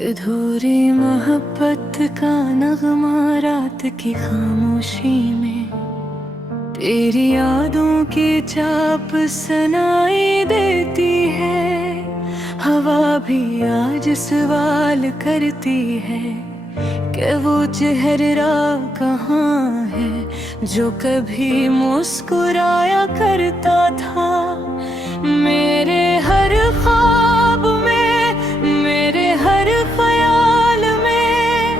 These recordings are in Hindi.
अधूरी मोहब्बत का नगमा रात की खामोशी में तेरी यादों की चाप सुनाई देती है। हवा भी आज सवाल करती है कि वो चेहरा कहाँ है जो कभी मुस्कुराया करता था। मेरे हर ख्वाब में, मेरे हर ख्याल में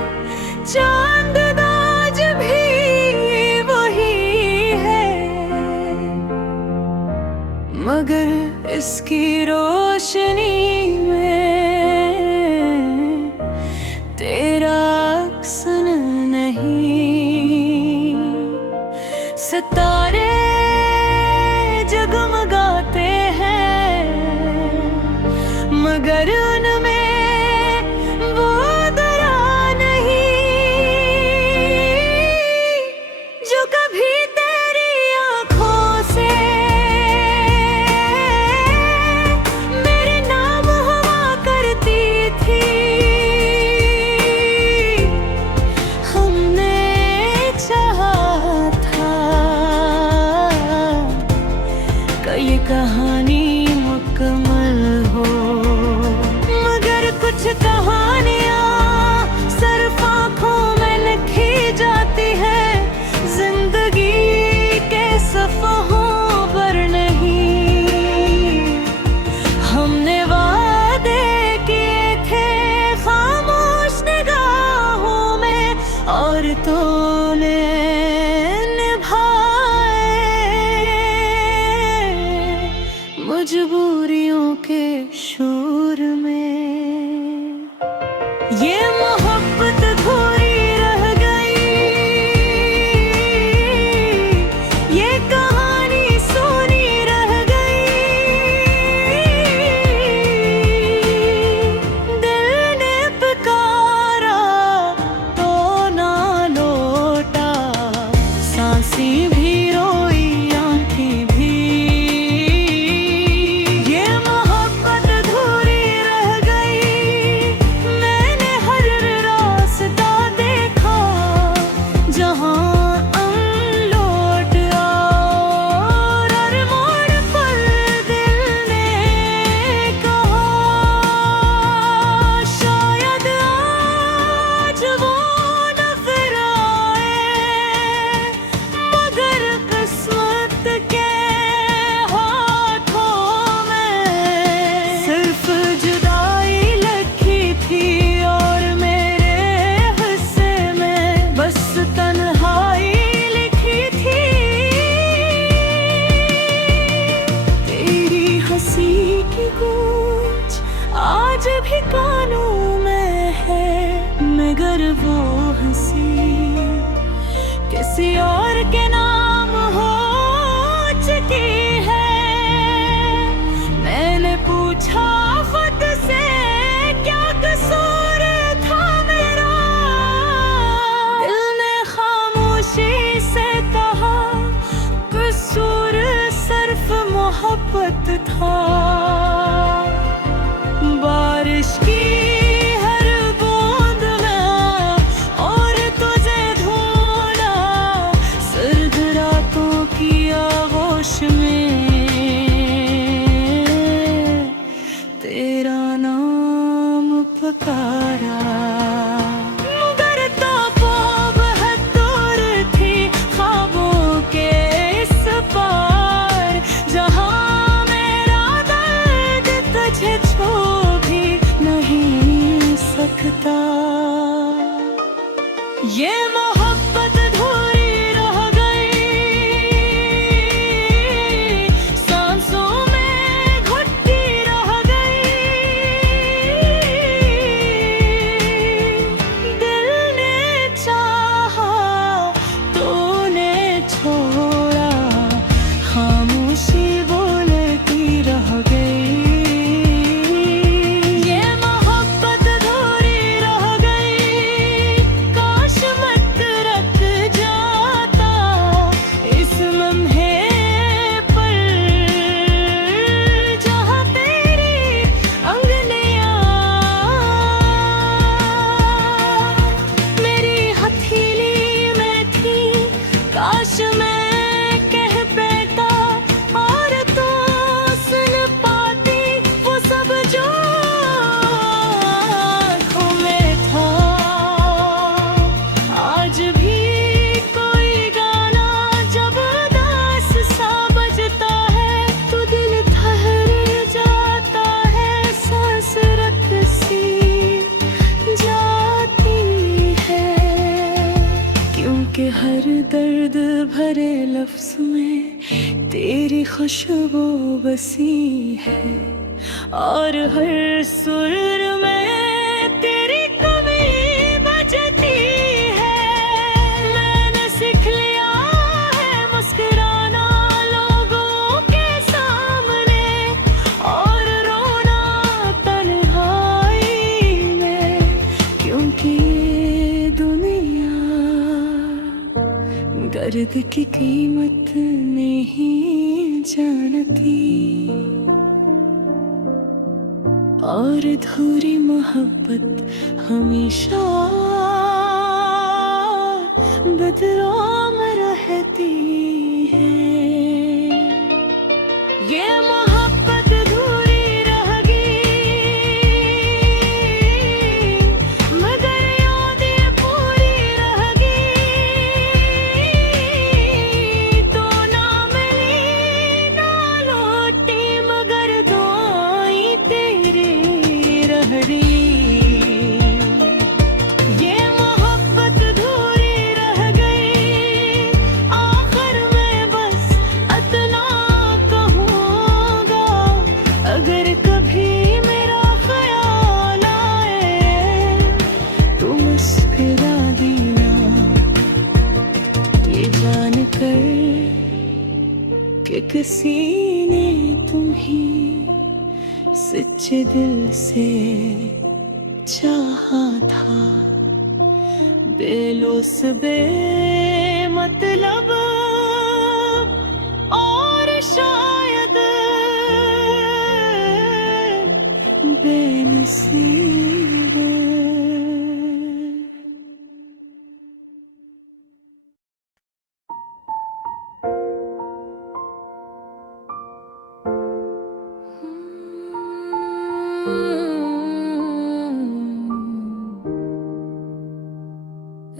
चांद आज भी वही है, मगर इसकी रोशनी में तेरा अक्स नहीं। सितारे जगमगाते हैं मगर उनमें वो दया नहीं जो कभी तेरी आंखों से मेरे नाम हुआ करती थी। हमने चाहा था कि ये कहानी मुकम्मल हो, मगर कुछ कहानियां सिर्फ आंखों में लिखी जाती है, जिंदगी के सफ़हों पर नहीं। हमने वादे किए थे खामोश निगाहों में और तूने मजबूरियों के शोर में। ये मोहब्बत अधूरी रह गई, ये कहानी सुनी रह गई। दिल ने पुकारा तो ना लौटा, सांसें भी रोई आंखें भी। आज भी कानों में है मगर वो हंसी किसी और के नाम हो चुकी है। मैंने पूछा खुद से क्या कसूर था मेरा, दिल ने खामोशी से कहा कसूर सिर्फ मोहब्बत था। बारिश की हर बूंद में और तुझे ढूंढा, सर्द रातों की आगोश में तेरा नाम पुकारा। मगर ताबो बहुत दूर थी ख्वाबों के इस पार, जहां मेरा दर्द तुझे छू नहीं सकता। ये मोहब्बत अधूरी रह गई, सांसों में घुटती रह गई। दिल ने चाहा तूने छोड़ा, खामोशी बोलती रह गई। काश मत के हर दर्द भरे लफ्ज में तेरी खुशबू बसी है, और हर सुर में तेरी कमी बजती है। मैंने सीख लिया है मुस्कुराना लोगों के सामने, और रोना तन्हाई में, क्योंकि दुनिया दर्द की कीमत नहीं जानती, और अधूरी मोहब्बत हमेशा बदलाव में रहती है। ये मोहब्बत अधूरी रहेगी, मगर याद ये पूरी रहेगी। तो ना मिली ना लौटी, मगर दुआएं तेरी रह रही। ये मोहब्बत अधूरी रह गई, आखिर में बस इतना कहूँगा, अगर कभी मेरा ख्याल आए तो मुस्कुरा देना, ये जानकर कि किसी ने तुम्हें सच्चे दिल से चाहा था। बेलौस बेमतलब और शायद बेनसीब।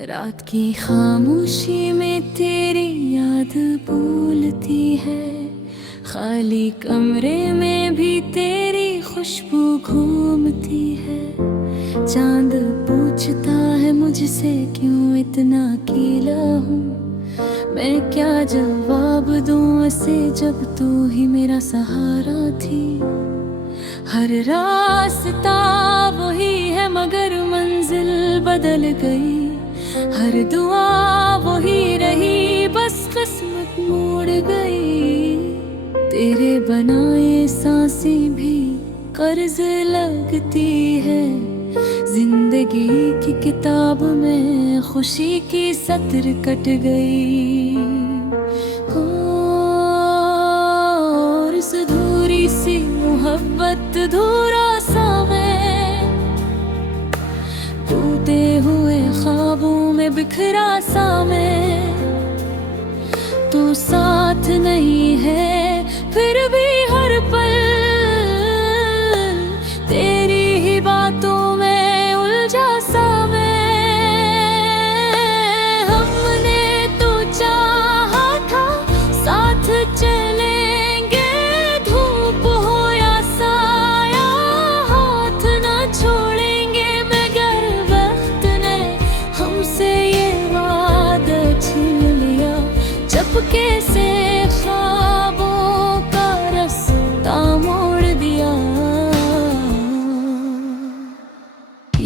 रात की खामोशी में तेरी याद बोलती है, खाली कमरे में भी तेरी खुशबू घूमती है। चांद पूछता है मुझसे क्यों इतना अकेला हूँ, मैं क्या जवाब दूँ उसे जब तू ही मेरा सहारा थी। हर रास्ता वही है मगर मंजिल बदल गई, हर दुआ वही रही बस किस्मत मोड़ गई। तेरे बनाए सांसें भी कर्ज लगती है, जिंदगी की किताब में खुशी की सत्र कट गई। और इस अधूरी सी मोहब्बत अधूरा सा मैं, टूटे हुए ख्वाबों में बिखरा सा मैं। तू साथ नहीं है फिर भी हर पल तेरी ही बातों में उलझा सा मैं। हमने तो चाहा था साथ चलेंगे, धूप हो या साया हाथ ना छोड़ेंगे, मगर वक्त ने हमसे ये वादा छीन लिया। चुपके से ख्वाबों का रास्ता मोड़ दिया।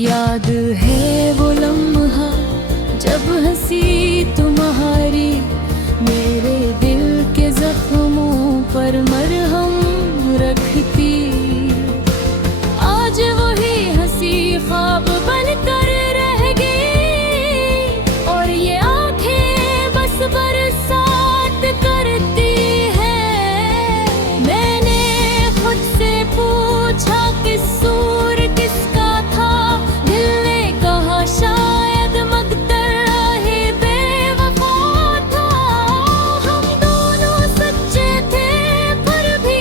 याद है वो लम्हा जब हंसी तुम्हारी मेरे दिल के जख्मों पर मरहम रखती। आज वही हंसी ख्वाब बनकर रह गई, और ये आंखें बस बरसात करती है। मैंने खुद से पूछा कसूर किसका था, दिल ने कहा शायद मकदर है बेवफा था। हम दोनों सच्चे थे पर भी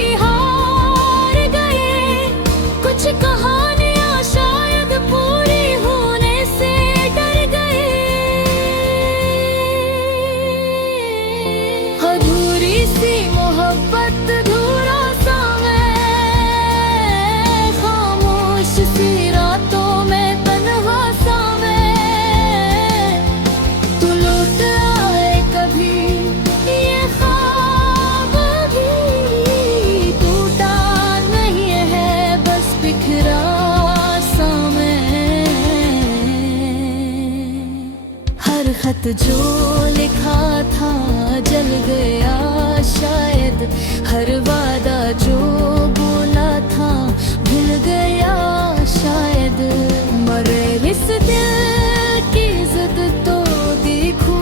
खत जो लिखा था जल गया शायद, हर वादा जो बोला था भूल गया शायद। मरे इस दिल की जिद तो देखूं,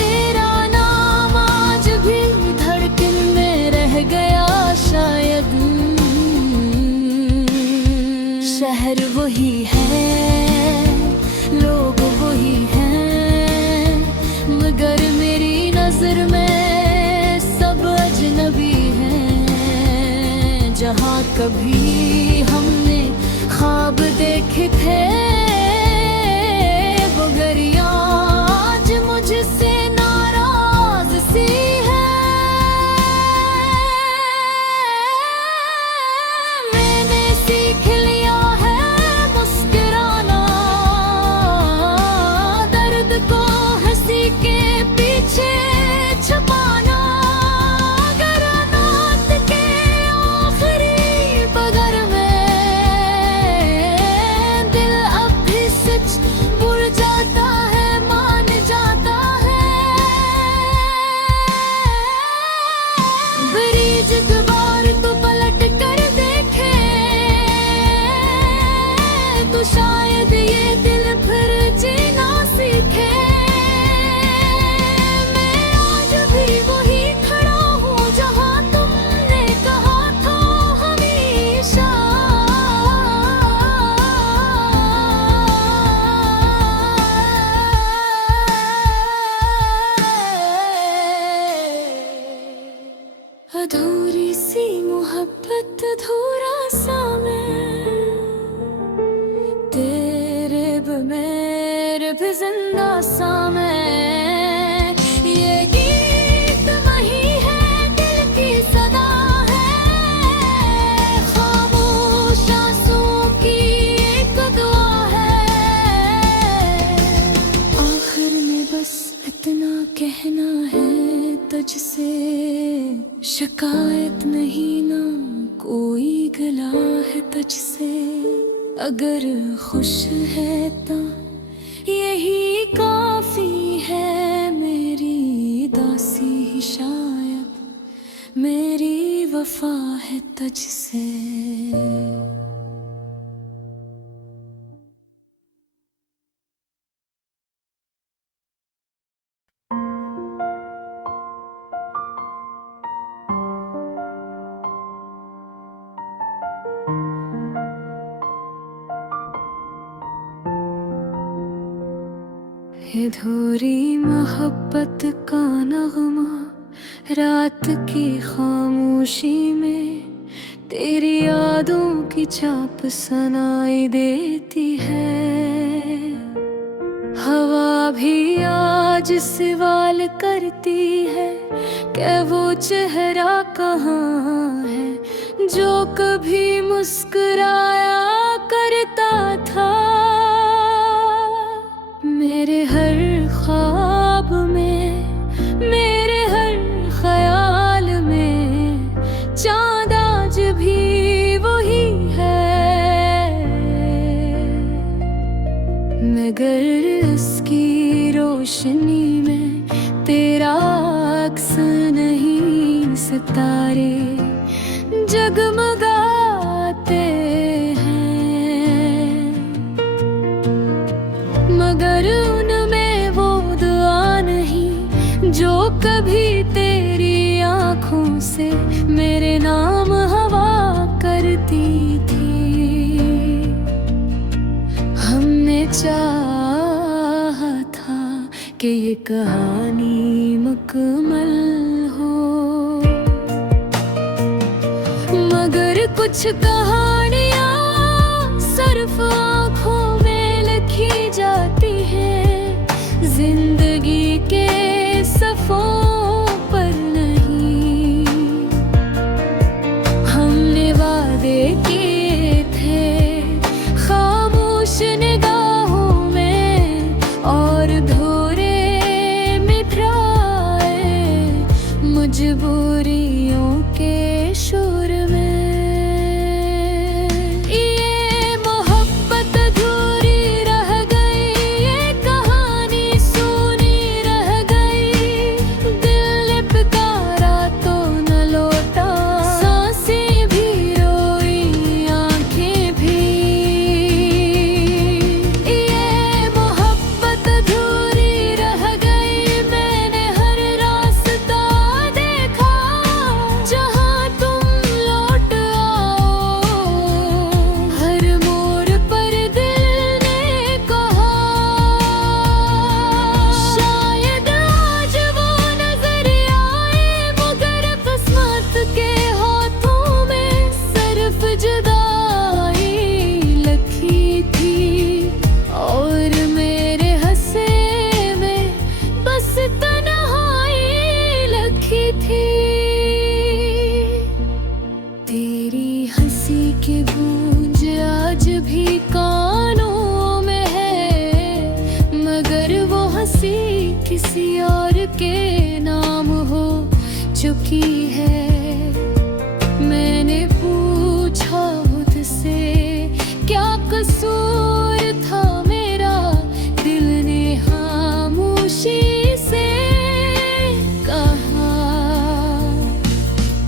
तेरा नाम आज भी धड़कन में रह गया शायद। शहर वही है, लोग वही हैं, मगर मेरी नजर में सब अजनबी हैं। जहाँ कभी हमने ख्वाब देखे थे वो गरियां आज मुझसे नाराज सी है। मैंने सीख लिया है मुस्कुराना, दर्द को हंसी के पीछे छुपाना। अगर रात के आखिरी पगर में दिल अब भी सच भूल जाता है, मान जाता है। ब्रिज दोबार तो पलट कर देखे तो शायद ये दिल फिर जीना सीखे। मैं आज भी वही खड़ा हूँ जहाँ तुमने कहा था हमेशा। अधूरी सी मोहब्बत, अधूरा सा मैं, तेरे मेरे भी जिंदा सा मैं। ये गीत वही है, दिल की सदा है, खामोश आंसुओं की एक दुआ है। आखिर में बस इतना कहना है तुझसे, शिकायत नहीं ना कोई गला है तुझसे। अगर खुश है तो यही काफी है, मेरी दासी ही शायद मेरी वफा है तुझसे। अधूरी मोहब्बत का नगमा, रात की खामोशी में तेरी यादों की छाप सुनाई देती है। हवा भी आज सवाल करती है कि वो चेहरा कहाँ है जो कभी मुस्कुराया करता था। मेरे हर ख्वाब में, मेरे हर ख्याल में चाँद आज भी वही है, मगर उसकी रोशनी में तेरा अक्स नहीं। सितारे जगमगाते हैं, मगर उनमें वो दुआ नहीं जो कभी तेरी आँखों से मेरे नाम हवा करती थी। हमने चाहा था कि ये कहानी मुकम्मल हो, मगर कुछ कहानियाँ सिर्फ आँखों में लिखी जाती हैं, जिंदगी के सफ़ों पर नहीं। हमने वादे किए थे खामोश निगाहों में और धोरे मिठाए मजबूरियों के शोर में। ये मोहब्बत अधूरी रह गई, ये कहानी हंसी किसी और के नाम हो चुकी है। मैंने पूछा खुद से क्या कसूर था मेरा, दिल ने खामोशी से कहा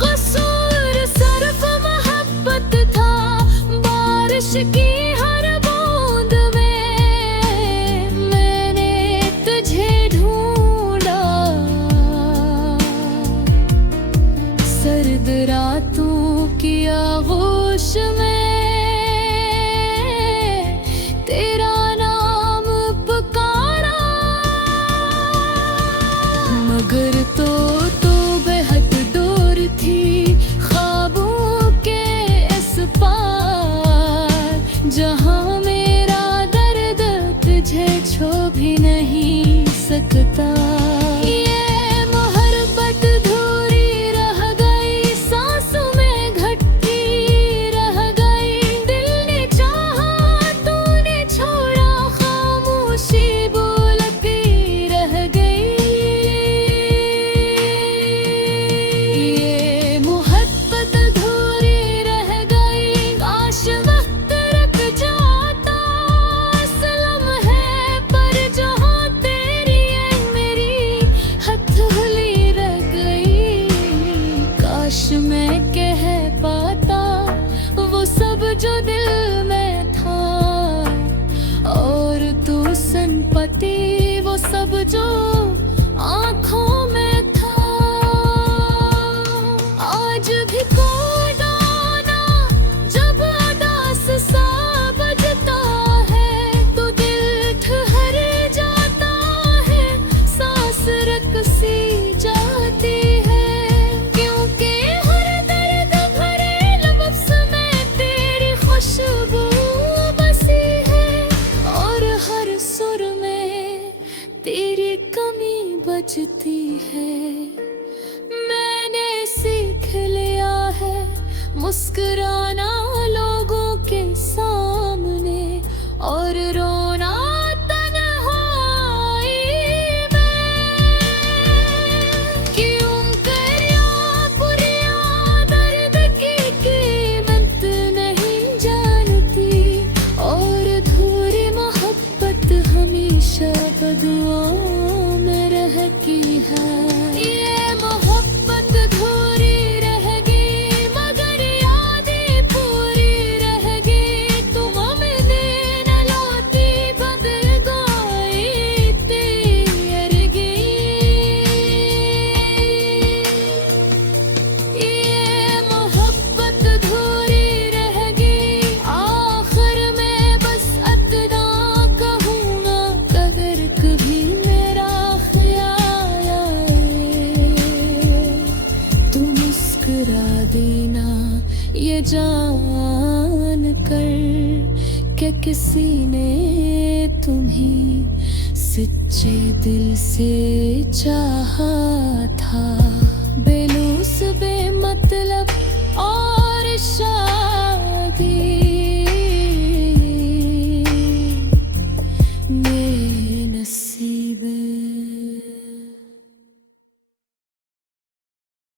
कसूर सिर्फ मोहब्बत था। बारिश की हर बूंद में मैंने तुझे ढूंढा, सर्द रातों की आगोश में तेरा नाम पुकारा। मगर तो बेहद दूर थी ख्वाबों के इस पार, जहां मेरा दर्द तुझे छू भी नहीं सकता। ये मोहब्बत धूरी रह गई, सांसों में घटती रह गई। दिल ने चाहा तूने छोड़ा, खामोशी बोलती रह गई। ये मोहब्बत धूरी रह गई, काश वक्त रुक जाता इस लम्हे पर, जहाँ तेरी मेरी हथेली रह गई। काश मैं कह पाता वो सब जो दिल में था, और तू संपत्ति वो सब जो आँखों में था। आज भी कोई गाना जब उदास सा बजता है, तो दिल ठहर जाता है, सांस रुक सी जाती है। क्योंकि हर दर्द भरे लफ्ज़ में तेरी खुशबू बसी है, और हर सुर में तेरी कमी बजती है। मैंने सीख लिया है मुस्कुराना लोगों के सामने, और रोना तन्हाई में। क्यों करिया पुरिया दर्द की कीमत नहीं जानती, और धूरी मोहब्बत हमेशा बदुआओं में रहती है। ये मोहब्बत धूरी रह गई, मगर यादें पूरी रह गई। तुम में दिन लौटी बदल गई तेर गई। ये मोहब्बत धूरी रह गई, आखिर में बस इतना कहूँगा, अगर कभी मेरा ख्याल आए तो मुस्कुरा देना, ये जान कर कि किसी ने तुम्हें सच्चे दिल से चाहा था। बेलूस बेमतलब